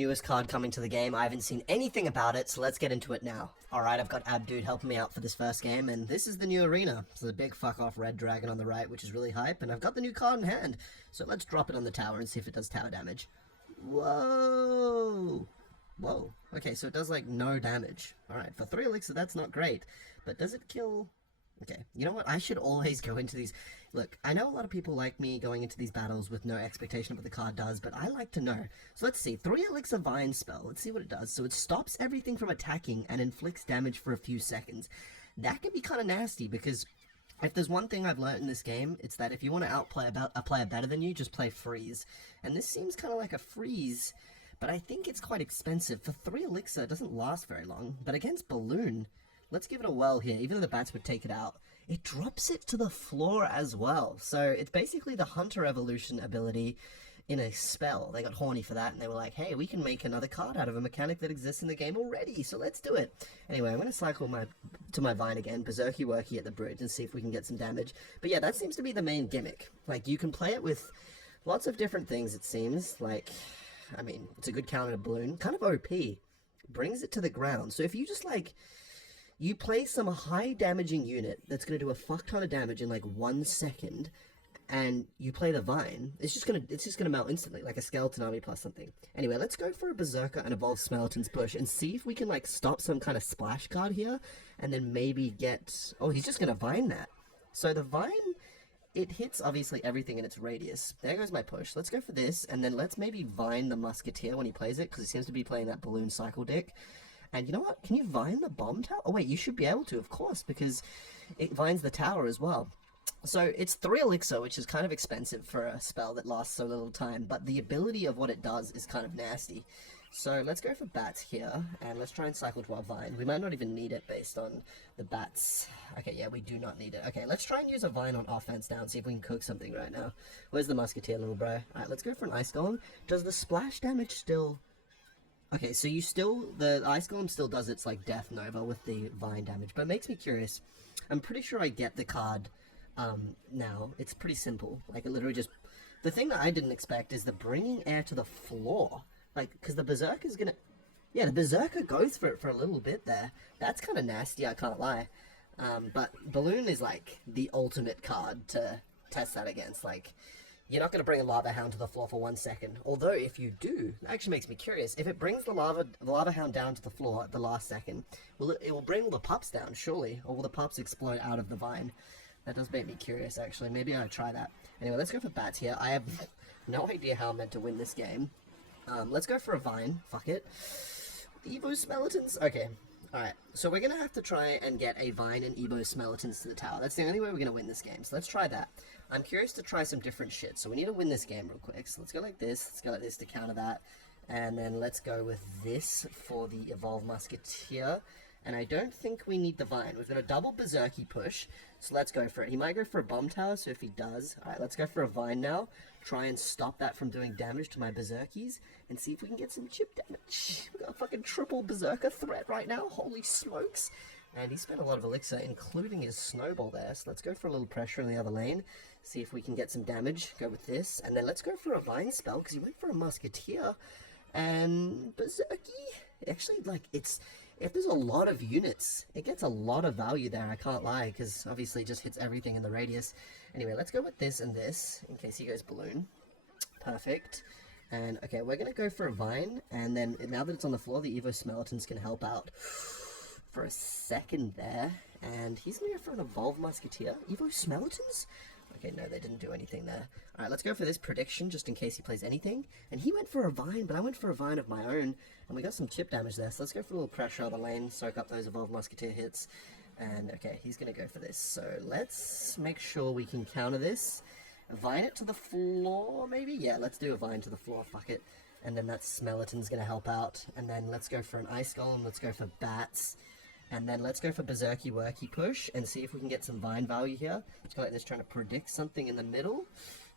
newest card coming to the game. I haven't seen anything about it, so let's get into it now. Alright, I've got Abdude helping me out for this first game, and this is the new arena. So the big fuck-off red dragon on the right, which is really hype, and I've got the new card in hand. So let's drop it on the tower and see if it does tower damage. Whoa! Whoa. Okay, so it does, like, no damage. Alright, for 3 elixir, that's not great. But does it kill... Okay, you know what? I should always go into these... Look, I know a lot of people like me going into these battles with no expectation of what the card does, but I like to know. So let's see. 3 Elixir Vine spell. Let's see what it does. So it stops everything from attacking and inflicts damage for a few seconds. That can be kind of nasty, because if there's one thing I've learned in this game, it's that if you want to outplay a player better than you, just play freeze. And this seems kind of like a freeze, but I think it's quite expensive. For 3 Elixir, it doesn't last very long. But against Balloon... Let's give it a whirl here, even though the bats would take it out. It drops it to the floor as well. So it's basically the Hunter Evolution ability in a spell. They got horny for that, and they were like, hey, we can make another card out of a mechanic that exists in the game already, so let's do it. Anyway, I'm going to cycle to my Vine again, Berserky Worky at the bridge, and see if we can get some damage. But yeah, that seems to be the main gimmick. Like, you can play it with lots of different things, it seems. Like, I mean, it's a good counter to Balloon. Kind of OP. Brings it to the ground. So if you just, like... You play some high damaging unit that's going to do a fuck ton of damage in like 1 second, and you play the Vine, it's just gonna melt instantly, like a Skeleton Army plus something. Anyway, let's go for a Berserker and Evolve Skeleton's push and see if we can like stop some kind of splash card here, and then maybe get... Oh, he's just going to Vine that. So the Vine, it hits obviously everything in its radius. There goes my push. Let's go for this, and then let's maybe Vine the Musketeer when he plays it, because he seems to be playing that Balloon Cycle deck. And you know what? Can you Vine the bomb tower? Oh wait, you should be able to, of course, because it vines the tower as well. So it's 3 elixir, which is kind of expensive for a spell that lasts so little time, but the ability of what it does is kind of nasty. So let's go for bats here, and let's try and cycle to our Vine. We might not even need it based on the bats. Okay, yeah, we do not need it. Okay, let's try and use a Vine on offense now and see if we can cook something right now. Where's the Musketeer, little bro? Alright, let's go for an Ice Golem. Does the splash damage still... Okay, so the Ice Golem still does its, like, Death Nova with the Vine damage, but it makes me curious. I'm pretty sure I get the card, now. It's pretty simple. Like, it literally just... The thing that I didn't expect is the bringing air to the floor. Like, because the Berserker's gonna... Yeah, the Berserker goes for it for a little bit there. That's kind of nasty, I can't lie. But Balloon is, like, the ultimate card to test that against, like... You're not going to bring a Lava Hound to the floor for 1 second. Although, if you do, that actually makes me curious. If it brings the Lava Hound down to the floor at the last second, it will bring all the pups down, surely? Or will the pups explode out of the Vine? That does make me curious, actually. Maybe I'll try that. Anyway, let's go for bats here. I have no idea how I'm meant to win this game. Let's go for a Vine. Fuck it. Evo Skeletons? Okay. Alright, so we're going to have to try and get a Vine and Evo Skeletons to the tower. That's the only way we're going to win this game, so let's try that. I'm curious to try some different shit, so we need to win this game real quick. So let's go like this, to counter that, and then let's go with this for the Evolve Musketeer. And I don't think we need the Vine. We've got a double Berserky push, so let's go for it. He might go for a Bomb Tower, so if he does... Alright, let's go for a Vine now. Try and stop that from doing damage to my Berserkies, and see if we can get some chip damage. We've got a fucking triple Berserker threat right now, holy smokes. And he spent a lot of elixir, including his snowball there, so let's go for a little pressure in the other lane, see if we can get some damage, go with this, and then let's go for a Vine spell, because he went for a Musketeer, and Berserky, actually, like, it's... If there's a lot of units, it gets a lot of value there, I can't lie, because obviously it just hits everything in the radius. Anyway, let's go with this and this, in case he goes Balloon. Perfect. And, okay, we're going to go for a Vine, and then, now that it's on the floor, the Evo Skeletons can help out for a second there. And he's going to go for an Evolve Musketeer. Evo Skeletons? Okay, no, they didn't do anything there. Alright, let's go for this prediction, just in case he plays anything. And he went for a Vine, but I went for a Vine of my own. And we got some chip damage there, so let's go for a little pressure on the lane, soak up those Evolve Musketeer hits. And, okay, he's going to go for this. So, let's make sure we can counter this. Vine it to the floor, maybe? Yeah, let's do a Vine to the floor, fuck it. And then that Skeleton's going to help out. And then let's go for an Ice Golem, let's go for bats. And then let's go for Berserky Worky push and see if we can get some Vine value here. Let's go like this, trying to predict something in the middle.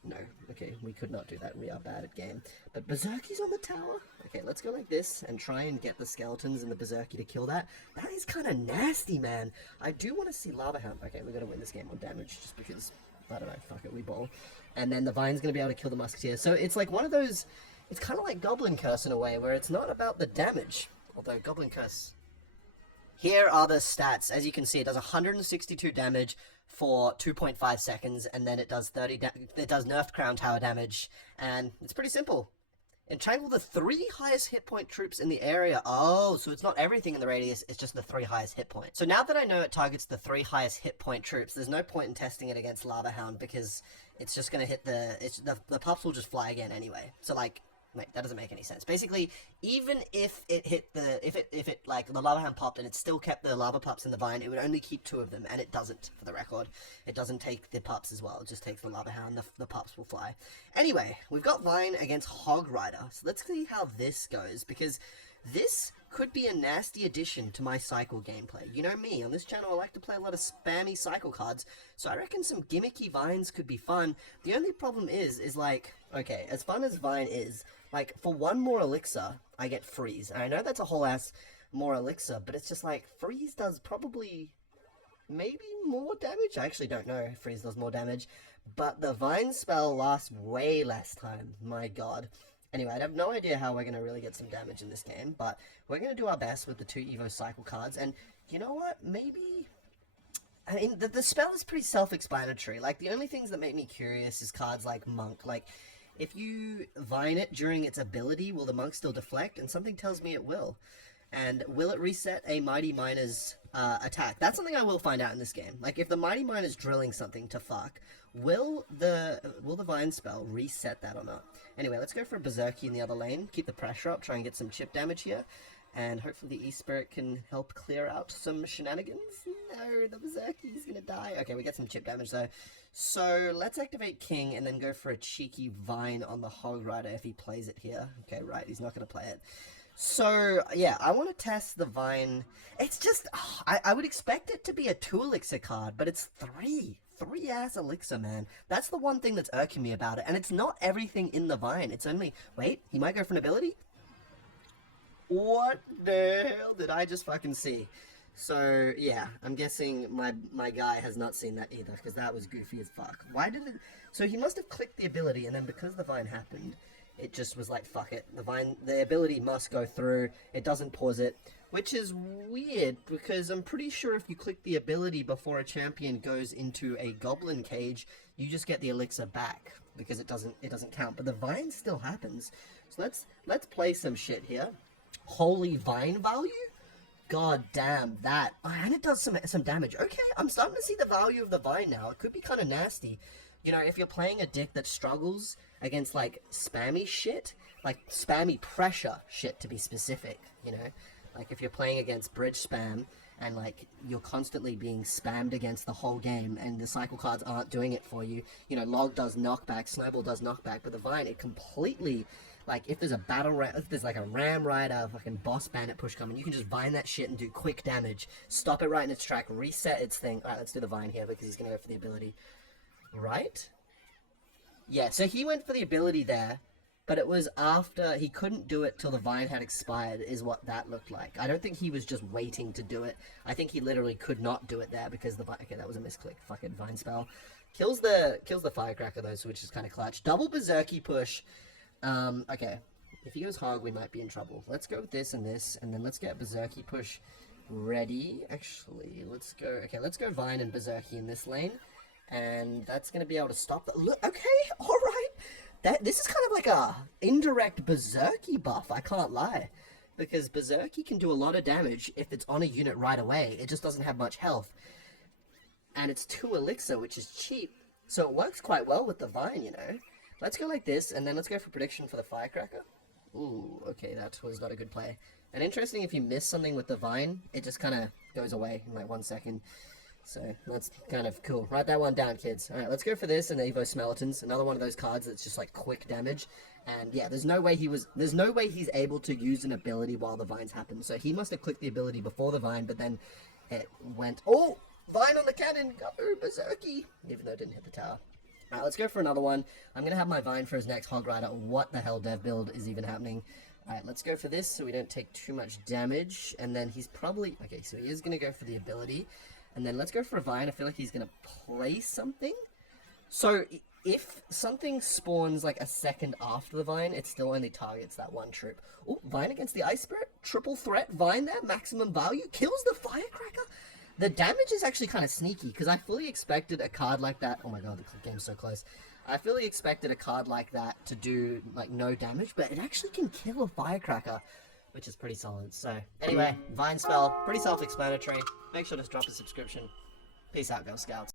No, okay, we could not do that. We are bad at game. But Berserky's on the tower. Okay, let's go like this and try and get the Skeletons and the Berserky to kill that. That is kind of nasty, man. I do want to see Lava Hound. Okay, we're going to win this game on damage just because, I don't know, fuck it, we ball. And then the Vine's going to be able to kill the Musketeer. So it's like one of those... It's kind of like Goblin Curse in a way, where it's not about the damage. Although Goblin Curse... Here are the stats. As you can see, it does 162 damage for 2.5 seconds, and then it does it does nerfed Crown Tower damage, and it's pretty simple. Entangle the 3 highest hit point troops in the area. Oh, so it's not everything in the radius, it's just the 3 highest hit points. So now that I know it targets the 3 highest hit point troops, there's no point in testing it against Lava Hound, because it's just gonna hit the pups will just fly again anyway. So like, wait, that doesn't make any sense. Basically, even if it hit if it like the Lava Hound popped and it still kept the lava pups in the vine, it would only keep 2 of them, and it doesn't, for the record. It doesn't take the pups as well, it just takes the Lava Hound, the pups will fly. Anyway, we've got Vine against Hog Rider, so let's see how this goes, because this could be a nasty addition to my cycle gameplay. You know me, on this channel I like to play a lot of spammy cycle cards, so I reckon some gimmicky vines could be fun. The only problem is like, okay, as fun as Vine is, like, for 1 more elixir, I get Freeze. And I know that's a whole ass more elixir, but it's just like, Freeze does probably maybe more damage? I actually don't know if Freeze does more damage, but the Vine spell lasts way less time. My god. Anyway, I have no idea how we're going to really get some damage in this game, but we're going to do our best with the 2 Evo cycle cards, and you know what? Maybe... I mean, the spell is pretty self-explanatory. Like, the only things that make me curious is cards like Monk. Like, if you Vine it during its ability, will the Monk still deflect? And something tells me it will. And will it reset a Mighty Miner's attack? That's something I will find out in this game. Like, if the Mighty Miner's drilling something to fuck, will the Vine spell reset that or not? Anyway, let's go for a Berserky in the other lane. Keep the pressure up, try and get some chip damage here. And hopefully the E-Spirit can help clear out some shenanigans. No, the Berserky's gonna die. Okay, we get some chip damage though. So let's activate King and then go for a cheeky Vine on the Hog Rider if he plays it here. Okay, right, he's not gonna play it. So, yeah, I want to test the Vine. It's just, I would expect it to be a 2 elixir card, but it's 3. 3-ass elixir, man. That's the one thing that's irking me about it. And it's not everything in the Vine. It's only, wait, he might go for an ability? What the hell did I just fucking see? So, yeah, I'm guessing my guy has not seen that either, because that was goofy as fuck. Why did it... So he must have clicked the ability, and then because the Vine happened, it just was like, fuck it. The ability must go through. It doesn't pause it. Which is weird, because I'm pretty sure if you click the ability before a champion goes into a goblin cage, you just get the elixir back, because it doesn't count. But the Vine still happens. So let's play some shit here. Holy Vine value? God damn that. Oh, and it does some damage. Okay, I'm starting to see the value of the Vine now. It could be kind of nasty. You know, if you're playing a deck that struggles against, like, spammy shit, like, spammy pressure shit, to be specific, you know? Like, if you're playing against bridge spam, and, like, you're constantly being spammed against the whole game, and the cycle cards aren't doing it for you, you know, Log does knockback, Snowball does knockback, but the Vine, it completely... Like, if there's a if there's like a Ram Rider, fucking boss bandit push coming, you can just Vine that shit and do quick damage. Stop it right in its track, reset its thing. Alright, let's do the Vine here, because he's gonna go for the ability. Right? Yeah, so he went for the ability there, but it was after he couldn't do it till the Vine had expired, is what that looked like. I don't think he was just waiting to do it. I think he literally could not do it there, because the Vine... Okay, that was a misclick. Fucking Vine spell. Kills the Firecracker, though, so which is kind of clutch. Double Berserky push... okay, if he goes Hog, we might be in trouble. Let's go with this, and then let's get Berserky push ready. Actually, let's go Vine and Berserky in this lane, and that's gonna be able to stop the... Look, okay, alright! This is kind of like a indirect Berserky buff, I can't lie. Because Berserky can do a lot of damage if it's on a unit right away. It just doesn't have much health. And it's 2 elixir, which is cheap, so it works quite well with the Vine, you know? Let's go like this, and then let's go for prediction for the Firecracker. Ooh, okay, that was not a good play. And interesting, if you miss something with the Vine, it just kind of goes away in like 1 second. So, that's kind of cool. Write that one down, kids. Alright, let's go for this, and Evo Skeletons. Another one of those cards that's just like quick damage. And yeah, there's no way he's able to use an ability while the Vines happen. So he must have clicked the ability before the Vine, but then it went... Oh! Vine on the cannon! Go, Berserky! Even though it didn't hit the tower. Alright, let's go for another one. I'm going to have my Vine for his next Hog Rider. What the hell dev build is even happening? Alright, let's go for this so we don't take too much damage. And then he's probably... Okay, so he is going to go for the ability. And then let's go for a Vine. I feel like he's going to play something. So, if something spawns like a second after the Vine, it still only targets that one troop. Oh, Vine against the Ice Spirit, triple threat, Vine there, maximum value, kills the Firecracker. The damage is actually kind of sneaky, because I fully expected a card like that. Oh my god, the game's so close. I fully expected a card like that to do, like, no damage, but it actually can kill a Firecracker, which is pretty solid. So, anyway, Vine spell, pretty self-explanatory. Make sure to drop a subscription. Peace out, Girl Scouts.